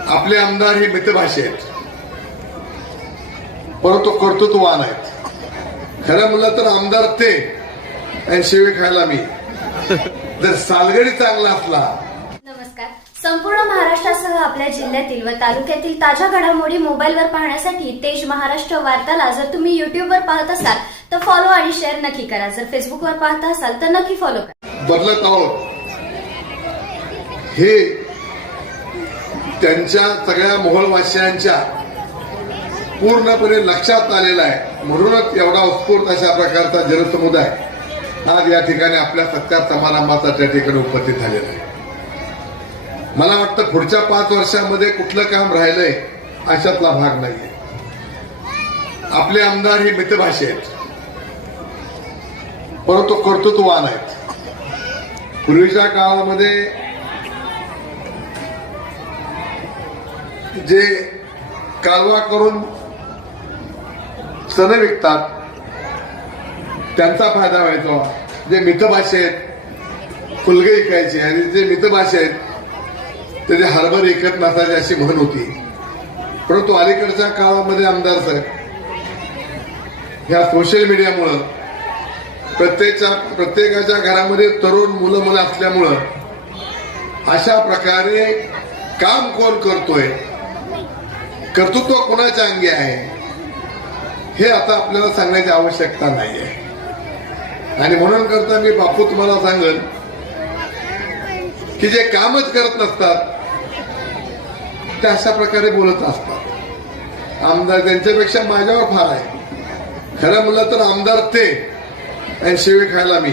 आपले आमदार हे मितभाषी आहेत, परंतु कर्तृत्ववान आहेत. खरं म्हणलं तर आमदार ते आणि शिवे खायला मी. जर सालगडी चांगला असला. नमस्कार. संपूर्ण महाराष्ट्रासह आपल्या जिल्ह्यातील व तालुक्यातील ताज्या घडामोडी मोबाईलवर पाहण्यासाठी तेज महाराष्ट्र वार्ताला जर तुम्ही युट्यूबवर पाहत असाल तर फॉलो आणि शेअर नक्की करा. जर फेसबुकवर पाहत असाल तर नक्की फॉलो करा. बदलत आहोत हे त्यांच्या सगळ्या मोहोळवासियांच्या पूर्णपणे लक्षात आलेलं आहे. म्हणूनच एवढा उत्स्फूर्त अशा प्रकारचा जनसमुदाय आज या ठिकाणी आपल्या सत्कार समारंभाचा त्या ठिकाणी उपस्थित झालेला आहे. मला वाटतं पुढच्या 5 वर्षांमध्ये कुठलं काम राहिलंय अशातला भाग नाहीये. आपले आमदार हे मितभाषी आहेत, परंतु कर्तृत्ववान आहेत. पूर्वीच्या काळामध्ये जे कालवा करून सण विकतात त्यांचा फायदा व्हायचा. जे मितभाषी आहेत फुलगे विकायचे आणि जे मितभाषी आहेत ते हरभर विकत नसायचे अशी म्हण होती. परंतु अलीकडच्या काळामध्ये आमदार साहेब ह्या सोशल मीडियामुळं प्रत्येकाच्या घरामध्ये तरुण मुलं असल्यामुळं अशा प्रकारे काम कोण करतोय, कर्तृत्व कोणाच्या अंगी आहे हे आता आपल्याला सांगण्याची आवश्यकता नाही आहे. आणि म्हणून करता मी बापू तुम्हाला सांगेन की जे कामच करत नसतात ते अशा प्रकारे बोलत असतात. आमदार त्यांच्यापेक्षा माझ्यावर फार आहे. खरं म्हणलं तर आमदार ते आणि शिवे खायला मी.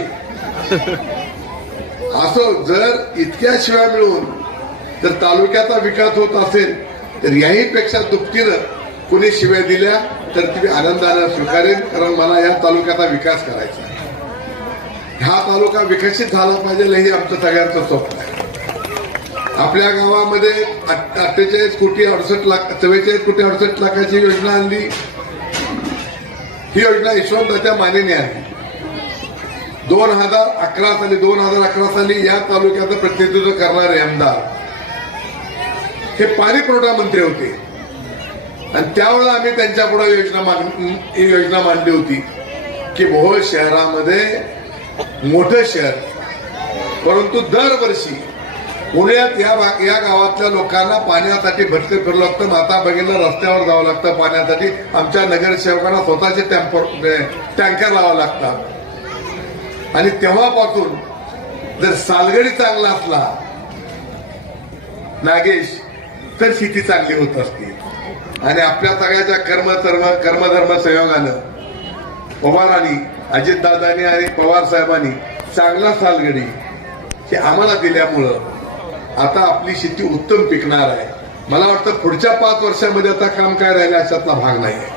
असो, जर इतक्या शिव्या मिळून जर तालुक्याचा विकास होत असेल तर याही पेक्षा दुपटीनं कुणी शिव्या दिल्या तर ती आनंदाने स्वीकारेन. कारण मला या तालुक्याचा विकास करायचा आहे. हा तालुका विकसित झाला पाहिजे हे आमचं सगळ्यांचं स्वप्न आहे. आपल्या गावामध्ये 48 कोटी 68 लाख 44 कोटी 68 लाखाची योजना आणली. ही योजना यशवंतच्या मानेने आहे. 2011 साली या तालुक्याचं प्रतिनिधित्व करणारे आमदार हे पाणी पुरवठा मंत्री होते आणि त्यावेळेला आम्ही त्यांच्या पुढे योजना मांडली होती की मोहोळ शहरामध्ये मोठं शहर, परंतु दरवर्षी पुण्यात या गावातल्या लोकांना पाण्यासाठी भटकत फिरावं लागतं. माता भगिनीला रस्त्यावर जावं लागतं पाण्यासाठी. आमच्या नगरसेवकांना स्वतःचे टँकर लावावं लागतात. आणि तेव्हापासून जर सालगडी चांगला असला नागेश तर शेती चांगली होत असते. आणि आपल्या सगळ्याच्या कर्मधर्म संयोगानं पवारांनी, अजितदादांनी आणि पवार साहेबांनी चांगला सालगडी हे आम्हाला दिल्यामुळं आता आपली शेती उत्तम पिकणार आहे. मला वाटतं पुढच्या 5 वर्षांमध्ये आता काम काय राहिलं अशातला भाग नाही आहे.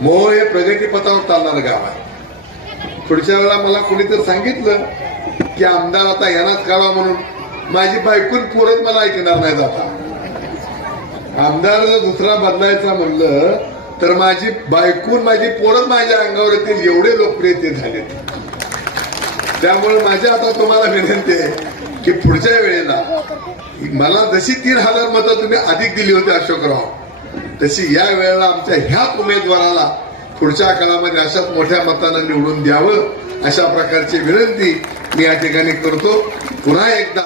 मोहोळ हे प्रगतीपथावर चालणारं गाव आहे. पुढच्या वेळेला मला कोणीतरी सांगितलं की आमदार आता यांनाच काढा म्हणून. माझी बायकून पोरच मला ऐकणार नाही जाता. आमदार जर दुसरा बदलायचा म्हणलं तर माझी बायकून माझी पोरच माझ्या अंगावर येतील एवढे लोकप्रिय झाले. त्यामुळे माझी आता तुम्हाला विनंती आहे की पुढच्या वेळेला मला जशी 3,000 मतं तुम्ही अधिक दिली होती अशोकराव, तशी या वेळेला आमच्या ह्याच उमेदवाराला पुढच्या काळामध्ये अशाच मोठ्या मतानं निवडून द्यावं अशा प्रकारची विनंती मी या ठिकाणी करतो. पुन्हा एकदा